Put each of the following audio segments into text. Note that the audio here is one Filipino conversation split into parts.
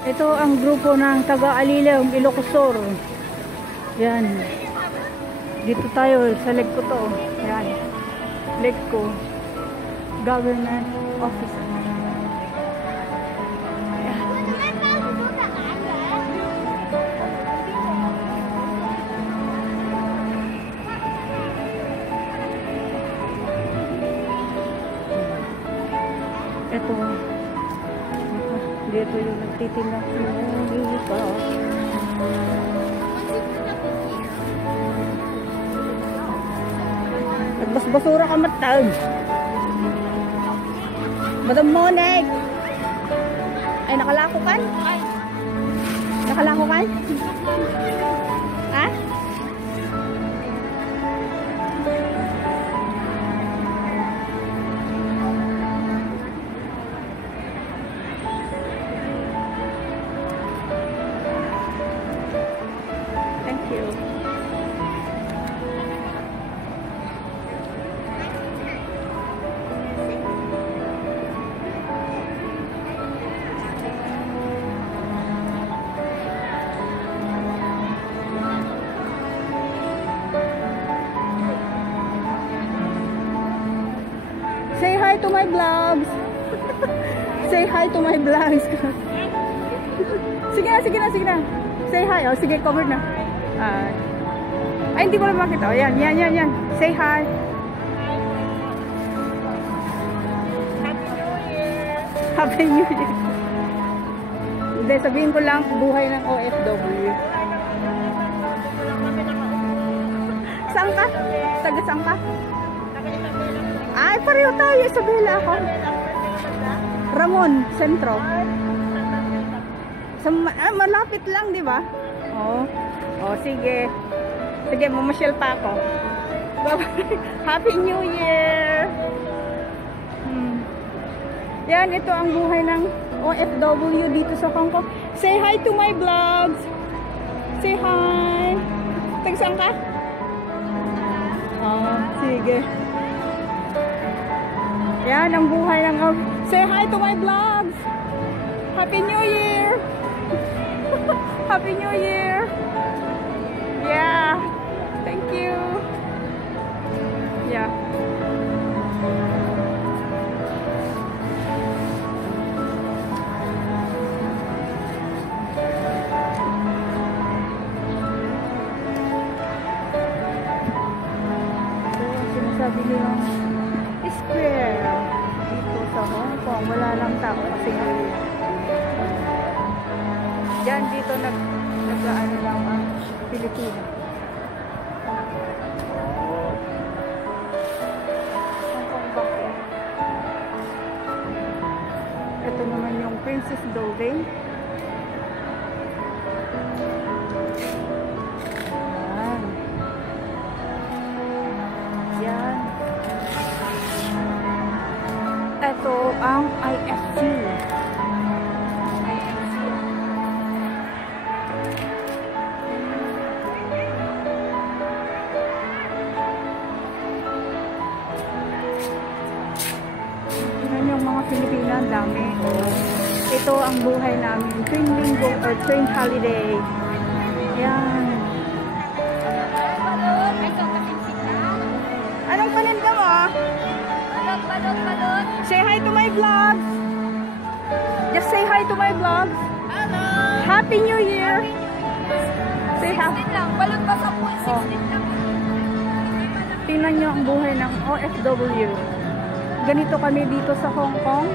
Ito ang grupo ng taga-Alilew, Ilocosur. Yan. Dito tayo sa leg ko to. Yan. Leg ko. Government office. Ito. Dito yung nagtitinda ng Monica. Nagbasbasura ka matag. Madam Monek. Ay, nakalako kan? Nakalako kan? Ha? Thank you. Say hi to my vlogs. Say hi to my vlogs. Sige na, sige na, sige na. Say hi. Oh, sige, covered na. Ay, hindi ko na makita. Oh, yan, yan, yan, yan. Say hi. Happy New Year. Hindi, sabihin ko lang, buhay ng OFW. Saan ka? Taga saan ka? Ay, pareho tayo. Isabela ako. Ramon, Sentro. Malapit lang, di ba? Oh. Oh, sige. Sige, mamasyal pa ako. Happy New Year! Yan, ito ang buhay ng OFW dito sa Hong Kong. Say hi to my vlogs! Say hi! Tagsaan ka? Oh, sige. Yan ang buhay ng say hi to my vlogs. Happy New Year. Happy New Year. Yeah. Thank you. Yeah. Sinasabi nilang square dito sa Hong Kong. Wala lang tao kasi dyan dito nag-ano lang ang Pilipinas. Hong Kong bakit? Ito naman yung Princess Building. Yan. Ito ang IFC. Tingnan yung mga Pilipina, dami. Ito ang buhay namin. Train linggo or train holiday. Yan. Anong paninda mo? Balot. Say hi to my vlogs. Just say hi to my vlogs. Hello. Happy New Year. Say hi. Balot pa sa pool, 16 lang. Tingnan nyo ang buhay ng OFW. Ganito kami dito sa Hong Kong.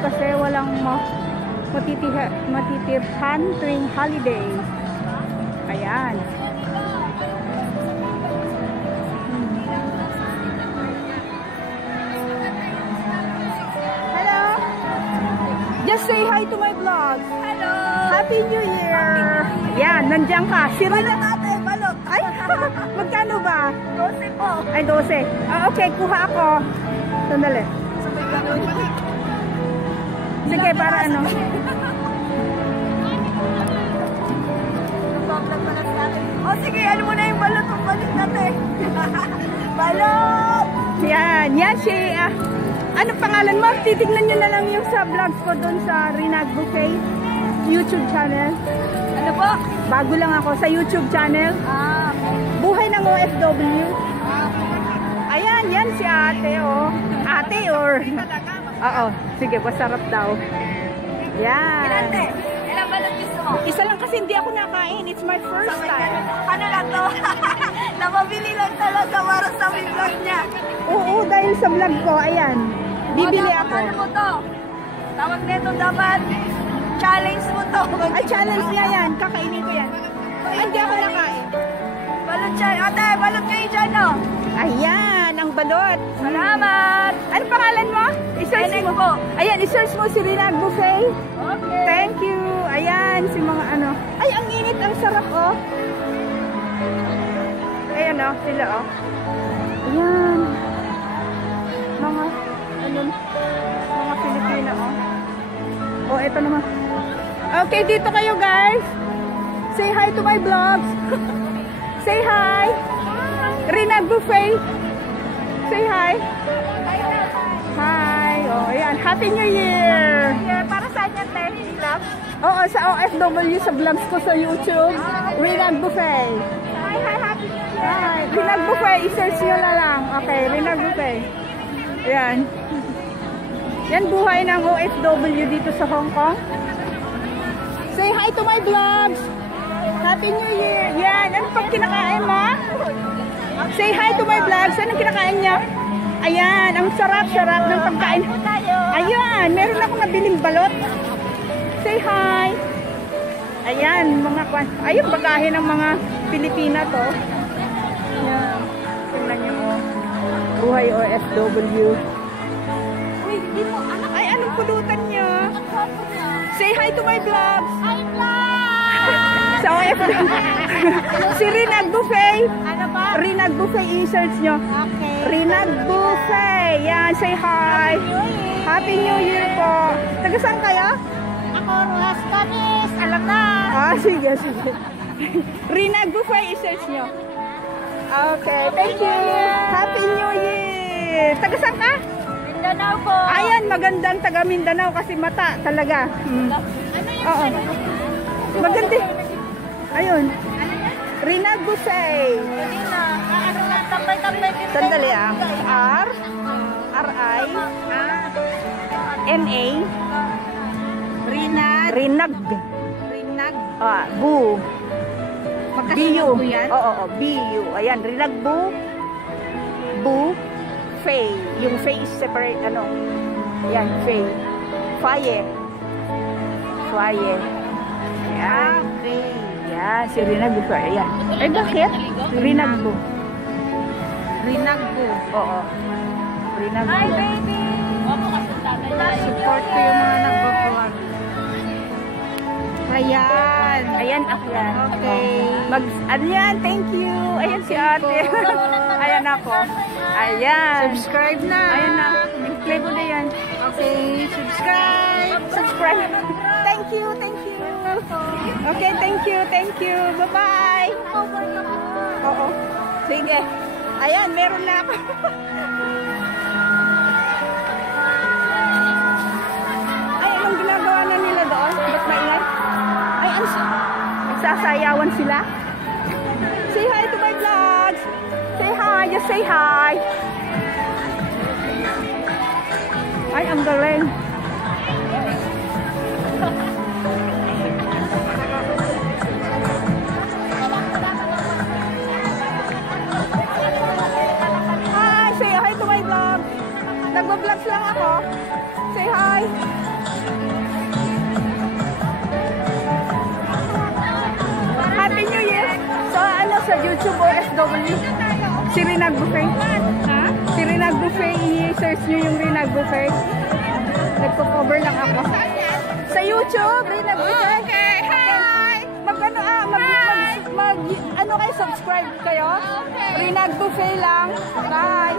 Kasi walang matitirhan tuwing holiday. Ayan. Just say hi to my vlog. Hello. Happy New Year. Yan, nandiyan ka. Sira na Ate, balot. Ay, magkano ba? 12 po. Ay, 12. Okay, kuha ako. Sandali. Sige, para ano. Oh, sige, ano mo na yung balot. Balik natin. Balot. Yan, yan siya. Ano pangalan mo? Titignan nyo na lang yung sa vlogs ko doon sa Rinag Bouquet. YouTube channel. Ano po? Bago lang ako sa YouTube channel. Okay. Buhay ng OFW. Ayan, yan si ate, oh. Ate or... Oo, sige, masarap daw. Yan. Ilan te? Ilang balot gusto mo? Isa lang kasi hindi ako nakain. It's my first time. Ano lang to? Napabili lang talaga para sa vlog niya. Oo, dahil sa vlog ko, ayan. Bibili O, ako. Ano mo to? Tawag nito dapat challenge mo to. Ay, challenge niya yan. Kakainin ko yan. Ay, hindi ako nakain. Balot siya. Ate, balot kayo dyan, no? Ayan, ang balot. Salamat! Ano pangalan mo? I-search Neneng mo. po. Ayan, i-search mo si Rinag Buffet. Okay. Thank you. Ayan, si mga ano. Ay, ang init, ang sarap, oh. Ayan, oh, sila, oh. Ayan. Mga, ano, mga Pilipina, oh. Oh, eto naman. Okay, dito kayo, guys. Say hi to my vlogs. Say hi. Rinag Buffet. Say hi. Hi. Oh, ayan. Happy New Year. Para saan yan, te? Love? Oo, sa OFW, sa vlogs ko sa YouTube. Rinag Buffet. Hi, hi, happy New Year! Hi. Rinag Buffet. I-search nyo na lang. Okay, Rinag Buffet. Ayan. Yan buhay ng OFW dito sa Hong Kong. Say hi to my vlogs. Happy New Year. Yan. Ano pag kinakain mo? Say hi to my vlogs. Anong kinakain niya? Ayan. Ang sarap-sarap ng pagkain. Ayan. Meron akong nabiling balot. Say hi. Ayan. Mga kwan. Ayun, bagahe ng mga Pilipina to. Ayan. Tingnan niyo mo. Buhay OFW. Uy, hindi mo, anak. Ay, anong pulutan niyo? Say hi to my vlogs. Hi, vlog! Sa OFW. Si Rinag Buffet. Ano ba? Rinag Buffet, i-search nyo. Okay. Rinag Buffet. Yan, say hi. Happy New Year po. Taga saan kayo? Ako, Rojas Canis. Alam na. Ah, sige, sige. Rinag Buffet, i-search nyo. Okay, thank you. Happy New Year. Taga saan ka? Mindanao po. Ayan, magandang taga Mindanao kasi mata talaga. Ano yan? Oo. Maganda. Ayun. Rinag Buffet. Hindi na. Ano na, tambay-tambay din. Sandali ah. R-I-N-A Rinag. Rinag. Rinag. Ah, Bu. Magkasunod B-U. po yan? Oo, B-U. Ayan, Rinag Bu. Bu. Fay. Yung Fay is separate, ano. Ayan, Fay. Faye. Faye. Ayan. Okay. Ayan, si Rinag Bu. Ayan. Ay, bakit? Rinag Bu. Rinag po. Oo. Rinag Hi, Bu. baby! Support ko yung mga nagbablog. Ayan. Ayan, ako yan. Okay. Ano yan? Thank you. Ayan si ate. Ayan ako. Ayan. Subscribe na. Ayan na. Play mo na yan. Okay, subscribe. Subscribe. Thank you, thank you. Okay, thank you, thank you. Bye-bye. Oo. Sige. Ayan, meron na ako. Ay, anong ginagawa na nila doon? Ba't maingay? Ay, ano siya? Nagsasayawan sila? Say hi to my vlogs. Say hi, just say hi. Ay, ang galing. Hi, say hi to my vlog. Nagba-vlogs lang ako. Say hi. Happy New Year. So, ano sa YouTube OFW? Si Rinag Buffet. Ha? Si Rinag Buffet, i-search nyo yung Rinag Buffet. Nagpo-cover lang ako. Sa YouTube, Rinag Buffet. Okay, hi! Ano kayo, subscribe kayo? Rinag Buffet lang. Bye!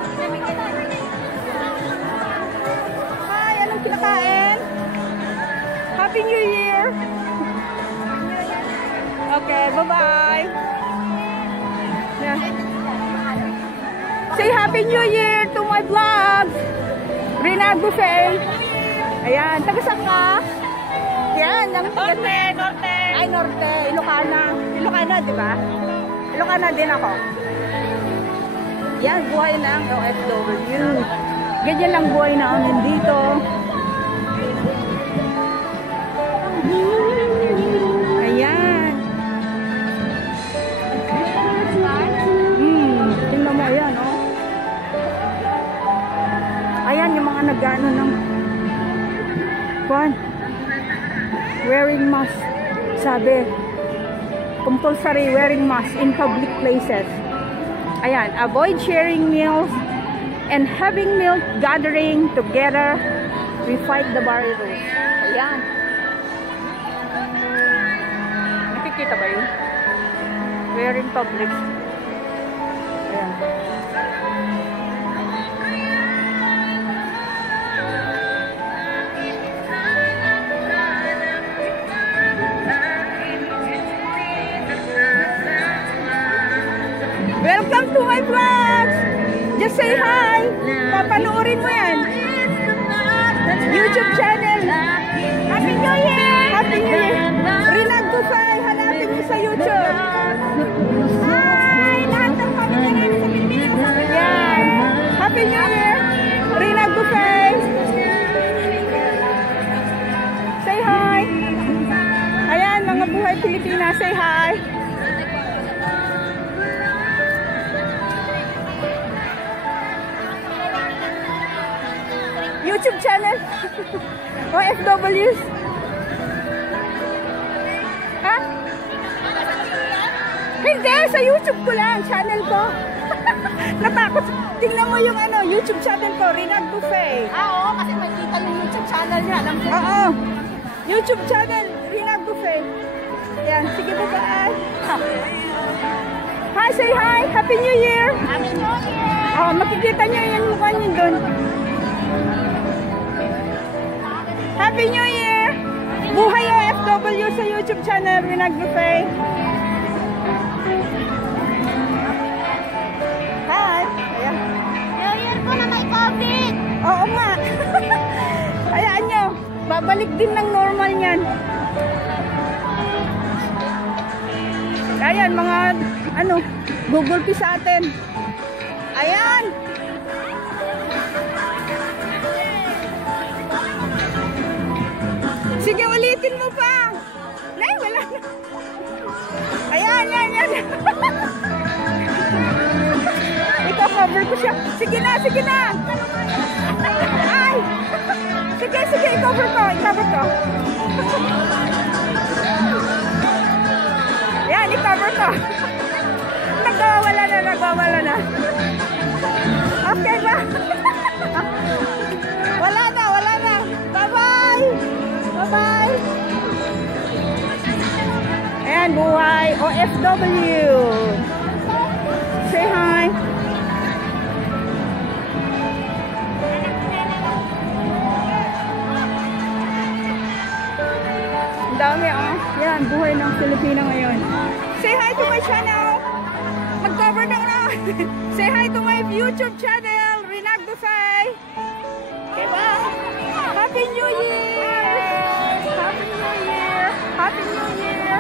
Hi, anong kinakain? Happy New Year! Okay, bye-bye! Yeah. Say Happy New Year to my vlog! Rinag Buffet! Ayan, taga saan ka? Yan, ang Norte, Norte. Ay, Norte. Ilocana. Ilocana, di ba? Ilocana din ako. Yan, buhay ng OFW. Ganyan lang buhay namin dito. Ayan. Tingnan mo, ayan, oh. Ayan, yung mga nag-ano ng wearing mask. Sabi, compulsory wearing mask in public places. Ayan, avoid sharing meals and having meal gathering together. We fight the virus. Ayan. Nakikita ba yun? Wearing public. Ayan. Welcome to my vlog! Just say hi! Papanoorin mo yan! YouTube channel! Happy New Year! Happy New Year! Rinag Gufay! Hanapin niyo sa YouTube! Hi! Lahat ng pamilya namin sa Pilipinas! Yan! Happy New Year! Rinag Gufay! Say hi! Ayan, mga buhay Pilipinas! Say hi! YouTube channel OFWs. Ha? Hindi, sa YouTube ko lang, channel ko. Natakot. Tingnan mo yung ano, YouTube channel ko, Rinag Gufay. Oo, kasi makita yung YouTube channel niya. Alam ko. Oo. YouTube channel, Rinag Gufay. Yan, sige po ba? Hi, say hi. Happy New Year. Happy New Year! Oh, makikita niyo yung mukha niyo doon. Happy New Year! Buhay OFW sa YouTube channel, Rinag Gufay. Hi! Ayan. New Year ko na may COVID! Oo nga. Hayaan nyo. Babalik din ng normal yan. Ayan, mga ano, Google Pay sa atin. Ayan. Sige, ulitin mo pa. Nay, wala na. Ayan, yan, yan. Ika-cover ko siya. Sige na, sige na. Ay. Sige, sige, i-cover ko, i-cover ko. Yan, i-cover ko. Nagwawala na, nagwawala na. Okay ba? Wala na, wala na. Bye-bye. Bye-bye! Ayan, buhay OFW! Say hi! Ang dami, oh. Yan, buhay ng Pilipino ngayon. Say hi to my channel! Mag-cover na na! Say hi to my YouTube channel, Rinag Gufay! Okay ba? Happy New Year! Happy New Year! Happy New Year!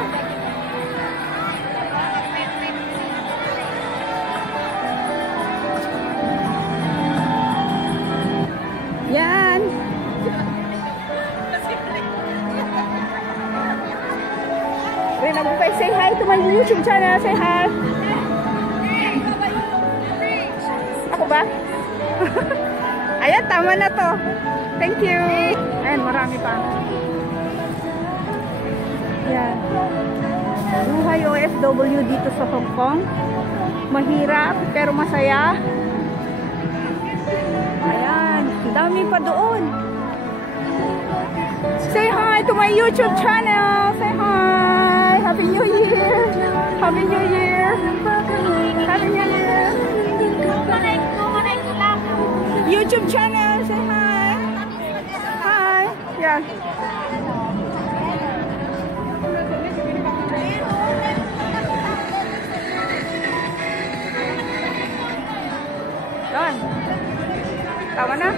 Yan! Rinag Gufay, say hi to my YouTube channel. Say hi! Ako ba? Ayan, tama na to. Thank you! Ayan, marami pa. Yan. Buhay OFW dito sa Hong Kong. Mahirap, pero masaya. Ayan, dami pa doon. Say hi to my YouTube channel. Say hi. Happy New Year. Happy New Year. Happy New Year. YouTube channel. Say hi. Hi. Yeah. Tama na?